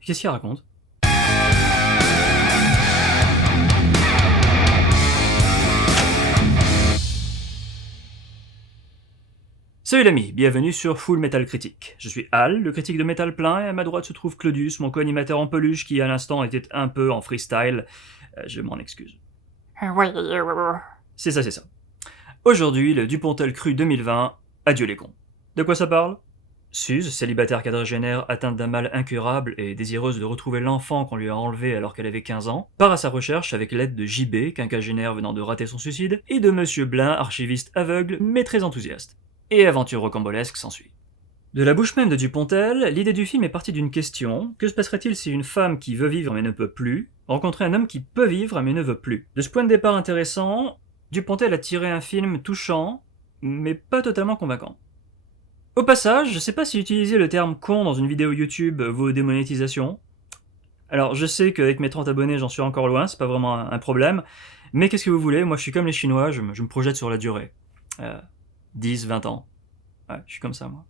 Qu'est-ce qu'il raconte? Salut l'ami, bienvenue sur Full Metal Critique. Je suis Al, le critique de métal plein, et à ma droite se trouve Claudius, mon co-animateur en peluche qui à l'instant était un peu en freestyle. Je m'en excuse. C'est ça. Aujourd'hui, le Dupontel Cru 2020, adieu les cons. De quoi ça parle? Suze, célibataire quadragénaire atteinte d'un mal incurable et désireuse de retrouver l'enfant qu'on lui a enlevé alors qu'elle avait 15 ans, part à sa recherche avec l'aide de JB, quinquagénaire venant de rater son suicide, et de Monsieur Blin, archiviste aveugle mais très enthousiaste. Et aventure rocambolesque s'ensuit. De la bouche même de Dupontel, l'idée du film est partie d'une question: que se passerait-il si une femme qui veut vivre mais ne peut plus rencontrait un homme qui peut vivre mais ne veut plus? De ce point de départ intéressant, Dupontel a tiré un film touchant, mais pas totalement convaincant. Au passage, je sais pas si utiliser le terme con dans une vidéo YouTube vaut démonétisation. Alors je sais qu'avec mes 30 abonnés j'en suis encore loin, c'est pas vraiment un problème, mais qu'est-ce que vous voulez, moi je suis comme les Chinois, je me projette sur la durée. 10, 20 ans. Ouais, je suis comme ça moi.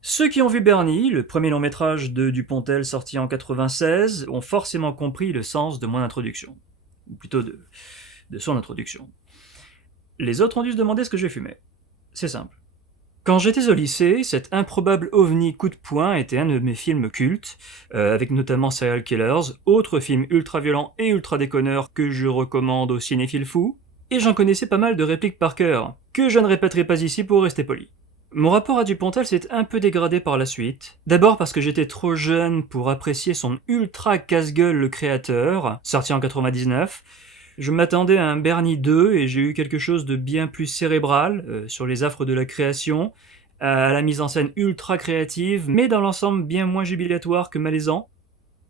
Ceux qui ont vu Bernie, le premier long métrage de Dupontel sorti en 96, ont forcément compris le sens de mon introduction. Ou plutôt de son introduction. Les autres ont dû se demander ce que j'ai fumé. C'est simple. Quand j'étais au lycée, cet improbable ovni coup de poing était un de mes films cultes, avec notamment Serial Killers, autre film ultra violent et ultra déconneur que je recommande aux cinéphiles fous, et j'en connaissais pas mal de répliques par cœur, que je ne répéterai pas ici pour rester poli. Mon rapport à Dupontel s'est un peu dégradé par la suite, d'abord parce que j'étais trop jeune pour apprécier son ultra casse-gueule le créateur, sorti en 99. Je m'attendais à un Bernie 2 et j'ai eu quelque chose de bien plus cérébral, sur les affres de la création, à la mise en scène ultra créative, mais dans l'ensemble bien moins jubilatoire que malaisant.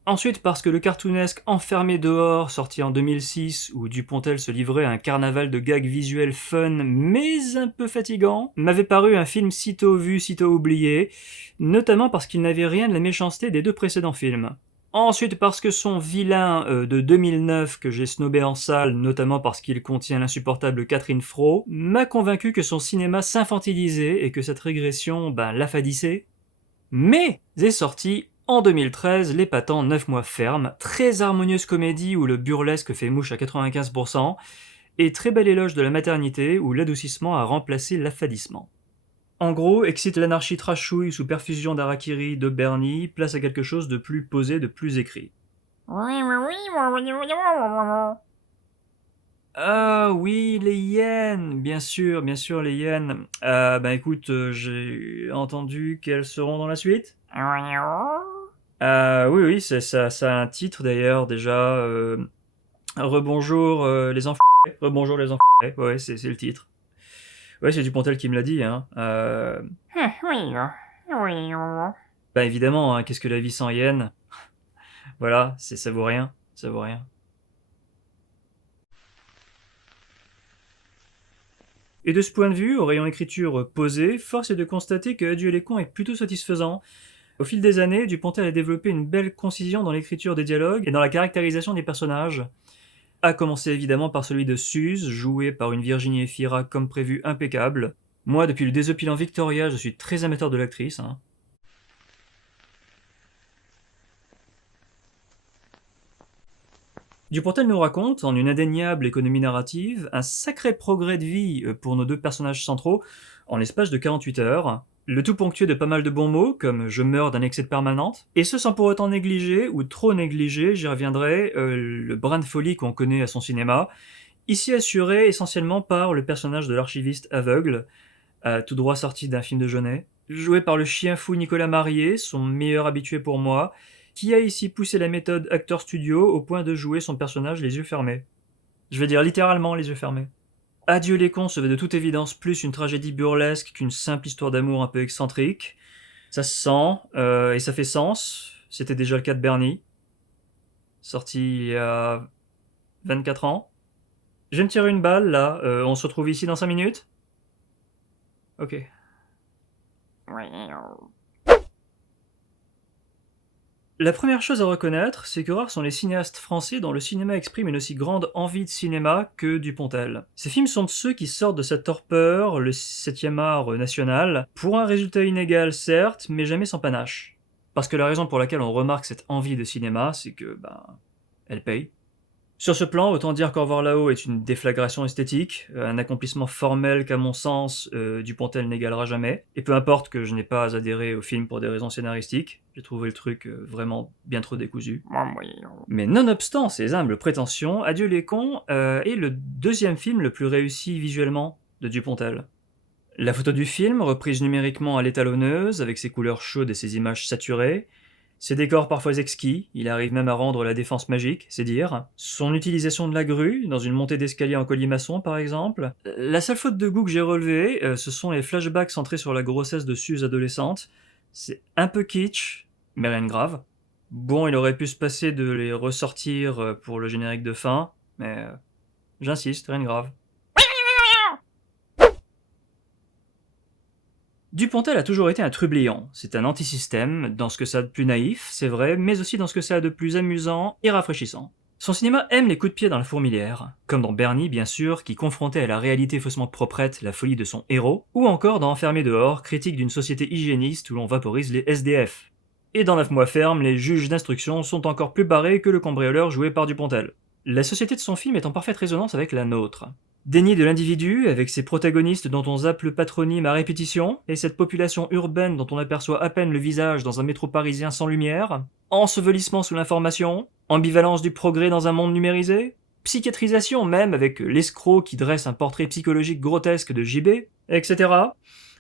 Ensuite parce que le cartoonesque Enfermé dehors, sorti en 2006, où Dupontel se livrait à un carnaval de gags visuels fun mais un peu fatigant, m'avait paru un film sitôt vu, sitôt oublié, notamment parce qu'il n'avait rien de la méchanceté des deux précédents films. Ensuite parce que son vilain de 2009 que j'ai snobé en salle, notamment parce qu'il contient l'insupportable Catherine Fro, m'a convaincu que son cinéma s'infantilisait et que cette régression, l'affadissait. Mais est sorti en 2013 l'épatant 9 mois ferme, très harmonieuse comédie où le burlesque fait mouche à 95%, et très bel éloge de la maternité où l'adoucissement a remplacé l'affadissement. En gros, excite l'anarchie trashouille sous perfusion d'harakiri de Bernie, place à quelque chose de plus posé, de plus écrit. Ah oui, les hyènes, bien sûr les hyènes. Écoute, j'ai entendu qu'elles seront dans la suite. Oui, ça a un titre d'ailleurs déjà. Rebonjour les enfants. Rebonjour les enfants. Ouais, c'est le titre. Ouais, c'est Dupontel qui me l'a dit, hein. Évidemment, hein, qu'est-ce que la vie sans hyène? Voilà, ça vaut rien, ça vaut rien. Et de ce point de vue, au rayon écriture posé, force est de constater que Adieu les cons est plutôt satisfaisant. Au fil des années, Dupontel a développé une belle concision dans l'écriture des dialogues et dans la caractérisation des personnages. A commencer évidemment par celui de Suze, joué par une Virginie Efira comme prévu impeccable. Moi, depuis le désopilant Victoria, je suis très amateur de l'actrice, hein. Dupontel nous raconte, en une indéniable économie narrative, un sacré progrès de vie pour nos deux personnages centraux en l'espace de 48 heures, le tout ponctué de pas mal de bons mots, comme « je meurs d'un excès de permanente », et ce sans pour autant négliger, ou trop négliger, j'y reviendrai, le brin de folie qu'on connaît à son cinéma, ici assuré essentiellement par le personnage de l'archiviste aveugle, tout droit sorti d'un film de Jeunet, joué par le chien fou Nicolas Marié, son meilleur habitué pour moi, qui a ici poussé la méthode acteur studio au point de jouer son personnage les yeux fermés. Je veux dire littéralement les yeux fermés. Adieu les cons se veut de toute évidence plus une tragédie burlesque qu'une simple histoire d'amour un peu excentrique. Ça se sent, et ça fait sens. C'était déjà le cas de Bernie. Sorti il y a 24 ans. Je vais me tirer une balle, là. On se retrouve ici dans 5 minutes? Ok. La première chose à reconnaître, c'est que rares sont les cinéastes français dont le cinéma exprime une aussi grande envie de cinéma que Dupontel. Ces films sont de ceux qui sortent de cette torpeur, le 7e art national, pour un résultat inégal certes, mais jamais sans panache. Parce que la raison pour laquelle on remarque cette envie de cinéma, c'est que, elle paye. Sur ce plan, autant dire qu'Au revoir là-haut est une déflagration esthétique, un accomplissement formel qu'à mon sens, Dupontel n'égalera jamais. Et peu importe que je n'ai pas adhéré au film pour des raisons scénaristiques, j'ai trouvé le truc vraiment bien trop décousu. Mais nonobstant ces humbles prétentions, Adieu les cons est le deuxième film le plus réussi visuellement de Dupontel. La photo du film, reprise numériquement à l'étalonneuse, avec ses couleurs chaudes et ses images saturées, ses décors parfois exquis, il arrive même à rendre la défense magique, c'est dire. Son utilisation de la grue, dans une montée d'escalier en colimaçon par exemple. La seule faute de goût que j'ai relevée, ce sont les flashbacks centrés sur la grossesse de Suze adolescente. C'est un peu kitsch, mais rien de grave. Bon, il aurait pu se passer de les ressortir pour le générique de fin, mais j'insiste, rien de grave. Dupontel a toujours été un trublion. C'est un antisystème, dans ce que ça a de plus naïf, c'est vrai, mais aussi dans ce que ça a de plus amusant et rafraîchissant. Son cinéma aime les coups de pied dans la fourmilière, comme dans Bernie bien sûr, qui confrontait à la réalité faussement proprette la folie de son héros, ou encore dans Enfermé dehors, critique d'une société hygiéniste où l'on vaporise les SDF. Et dans 9 mois ferme, les juges d'instruction sont encore plus barrés que le cambrioleur joué par Dupontel. La société de son film est en parfaite résonance avec la nôtre. Déni de l'individu, avec ses protagonistes dont on zappe le patronyme à répétition, et cette population urbaine dont on aperçoit à peine le visage dans un métro parisien sans lumière, ensevelissement sous l'information, ambivalence du progrès dans un monde numérisé, psychiatrisation même avec l'escroc qui dresse un portrait psychologique grotesque de JB, etc.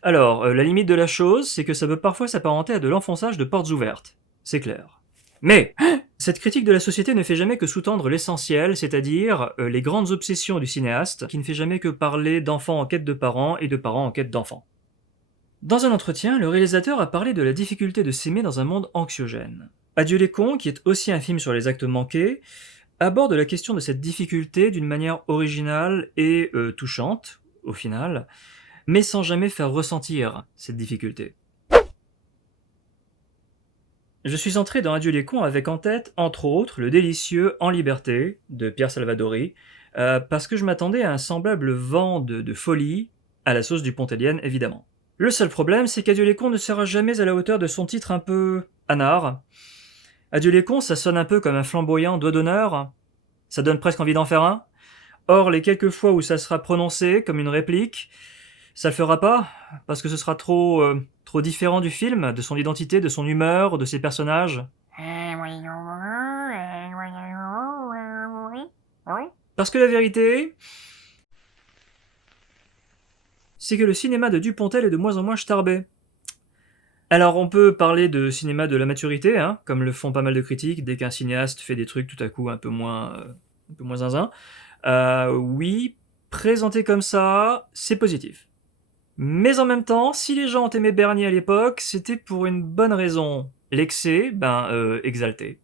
Alors, la limite de la chose, c'est que ça peut parfois s'apparenter à de l'enfonçage de portes ouvertes. C'est clair. Mais cette critique de la société ne fait jamais que sous-tendre l'essentiel, c'est-à-dire les grandes obsessions du cinéaste, qui ne fait jamais que parler d'enfants en quête de parents et de parents en quête d'enfants. Dans un entretien, le réalisateur a parlé de la difficulté de s'aimer dans un monde anxiogène. Adieu les cons, qui est aussi un film sur les actes manqués, aborde la question de cette difficulté d'une manière originale et touchante, au final, mais sans jamais faire ressentir cette difficulté. Je suis entré dans Adieu les cons avec en tête, entre autres, le délicieux En liberté de Pierre Salvadori, parce que je m'attendais à un semblable vent de folie, à la sauce dupontelienne évidemment. Le seul problème, c'est qu'Adieu les cons ne sera jamais à la hauteur de son titre un peu anard. Adieu les cons, ça sonne un peu comme un flamboyant doigt d'honneur, ça donne presque envie d'en faire un. Or, les quelques fois où ça sera prononcé comme une réplique, ça le fera pas, parce que ce sera trop différent du film, de son identité, de son humeur, de ses personnages. Parce que la vérité, c'est que le cinéma de Dupontel est de moins en moins starbé. Alors on peut parler de cinéma de la maturité, hein, comme le font pas mal de critiques, dès qu'un cinéaste fait des trucs tout à coup un peu moins zinzin. Oui, présenté comme ça, c'est positif. Mais en même temps, si les gens ont aimé Bernie à l'époque, c'était pour une bonne raison. L'excès, exalté.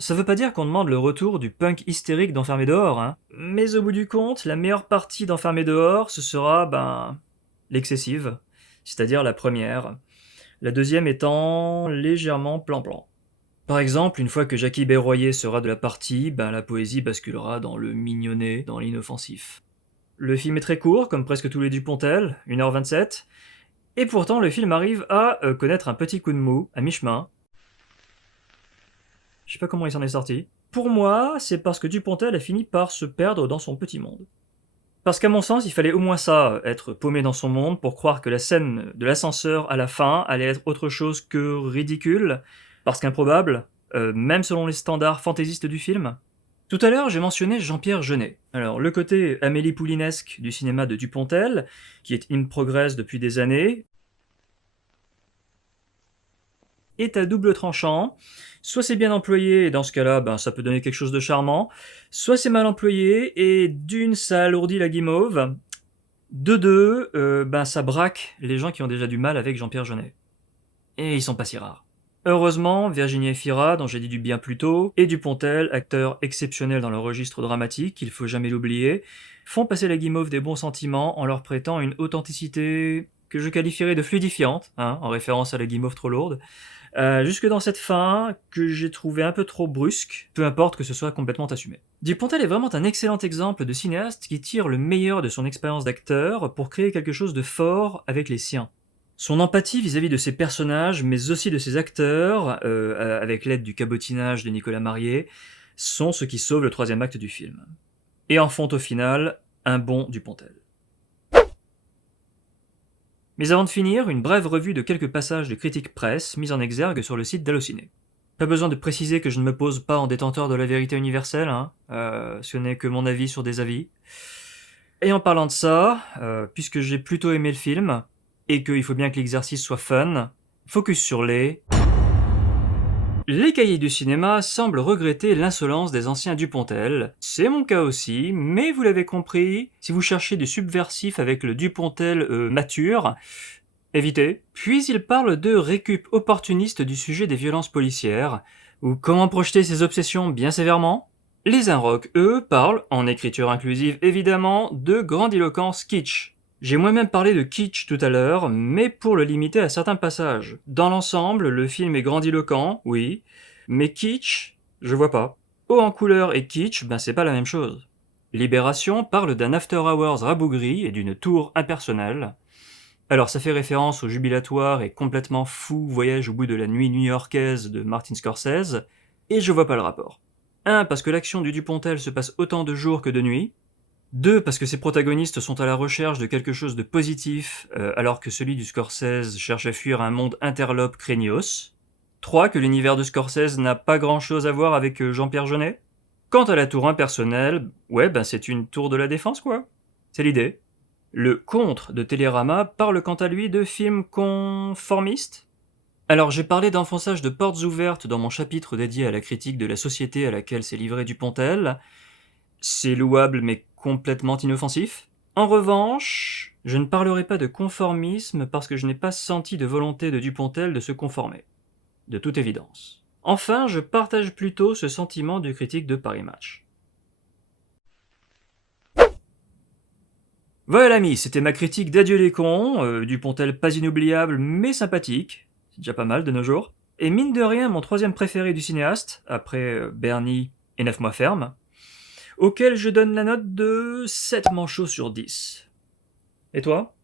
Ça veut pas dire qu'on demande le retour du punk hystérique d'Enfermé dehors, hein. Mais au bout du compte, la meilleure partie d'Enfermé dehors, ce sera, l'excessive. C'est-à-dire la première. La deuxième étant légèrement plan-plan. Par exemple, une fois que Jackie Berroyer sera de la partie, la poésie basculera dans le mignonnet, dans l'inoffensif. Le film est très court, comme presque tous les Dupontel, 1h27, et pourtant le film arrive à connaître un petit coup de mou, à mi-chemin. Je sais pas comment il s'en est sorti. Pour moi, c'est parce que Dupontel a fini par se perdre dans son petit monde. Parce qu'à mon sens, il fallait au moins ça, être paumé dans son monde, pour croire que la scène de l'ascenseur à la fin allait être autre chose que ridicule, parce qu'improbable, même selon les standards fantaisistes du film. Tout à l'heure, j'ai mentionné Jean-Pierre Jeunet. Alors, le côté Amélie Poulinesque du cinéma de Dupontel, qui est in progress depuis des années, est à double tranchant. Soit c'est bien employé, et dans ce cas-là, ça peut donner quelque chose de charmant, soit c'est mal employé, et d'une, ça alourdit la guimauve, De deux, ça braque les gens qui ont déjà du mal avec Jean-Pierre Jeunet. Et ils sont pas si rares. Heureusement, Virginie Efira, dont j'ai dit du bien plus tôt, et Dupontel, acteur exceptionnel dans le registre dramatique, il faut jamais l'oublier, font passer la guimauve des bons sentiments en leur prêtant une authenticité que je qualifierais de fluidifiante, en référence à la guimauve trop lourde, jusque dans cette fin que j'ai trouvé un peu trop brusque, peu importe que ce soit complètement assumé. Dupontel est vraiment un excellent exemple de cinéaste qui tire le meilleur de son expérience d'acteur pour créer quelque chose de fort avec les siens. Son empathie vis-à-vis de ses personnages, mais aussi de ses acteurs, avec l'aide du cabotinage de Nicolas Marié, sont ce qui sauve le troisième acte du film. Et en font au final un bon Dupontel. Mais avant de finir, une brève revue de quelques passages de critiques presse mis en exergue sur le site d'Allociné. Pas besoin de préciser que je ne me pose pas en détenteur de la vérité universelle, ce n'est que mon avis sur des avis. Et en parlant de ça, puisque j'ai plutôt aimé le film, et qu'il faut bien que l'exercice soit fun, focus sur les... Les cahiers du cinéma semblent regretter l'insolence des anciens Dupontel. C'est mon cas aussi, mais vous l'avez compris, si vous cherchez du subversif avec le Dupontel mature, évitez. Puis il parle de récup opportuniste du sujet des violences policières, ou comment projeter ses obsessions bien sévèrement. Les Inrocks, eux, parlent, en écriture inclusive évidemment, de grandiloquence kitsch. J'ai moi-même parlé de kitsch tout à l'heure, mais pour le limiter à certains passages. Dans l'ensemble, le film est grandiloquent, oui, mais kitsch, je vois pas. Haut en couleur et kitsch, c'est pas la même chose. Libération parle d'un after hours rabougri et d'une tour impersonnelle. Alors ça fait référence au jubilatoire et complètement fou voyage au bout de la nuit new-yorkaise de Martin Scorsese, et je vois pas le rapport. 1. Parce que l'action du Dupontel se passe autant de jour que de nuit. 2. Parce que ses protagonistes sont à la recherche de quelque chose de positif, alors que celui du Scorsese cherche à fuir un monde interlope craignos. 3. Que l'univers de Scorsese n'a pas grand-chose à voir avec Jean-Pierre Jeunet. Quant à la tour impersonnelle, c'est une tour de la défense, quoi. C'est l'idée. Le contre de Télérama parle quant à lui de films conformistes. Alors j'ai parlé d'enfonçage de portes ouvertes dans mon chapitre dédié à la critique de la société à laquelle s'est livré Dupontel. C'est louable mais complètement inoffensif. En revanche, je ne parlerai pas de conformisme parce que je n'ai pas senti de volonté de Dupontel de se conformer. De toute évidence. Enfin, je partage plutôt ce sentiment du critique de Paris Match. Voilà l'ami, c'était ma critique d'Adieu les cons, Dupontel pas inoubliable mais sympathique, c'est déjà pas mal de nos jours, et mine de rien mon troisième préféré du cinéaste, après Bernie et 9 mois ferme, auquel je donne la note de 7 manchots sur 10. Et toi ?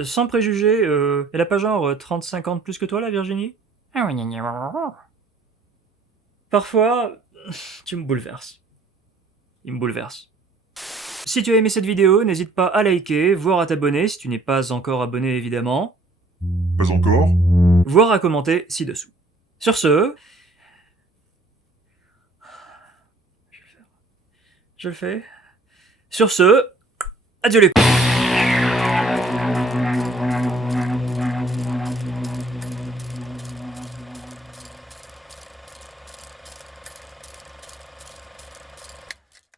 Sans préjugés, elle a pas genre 35 ans de plus que toi, la Virginie ? Parfois, tu me bouleverses. Il me bouleverse. Si tu as aimé cette vidéo, n'hésite pas à liker, voire à t'abonner si tu n'es pas encore abonné évidemment. Pas encore? Voire à commenter ci-dessous. Sur ce... Je le fais. Sur ce... Adieu les cons.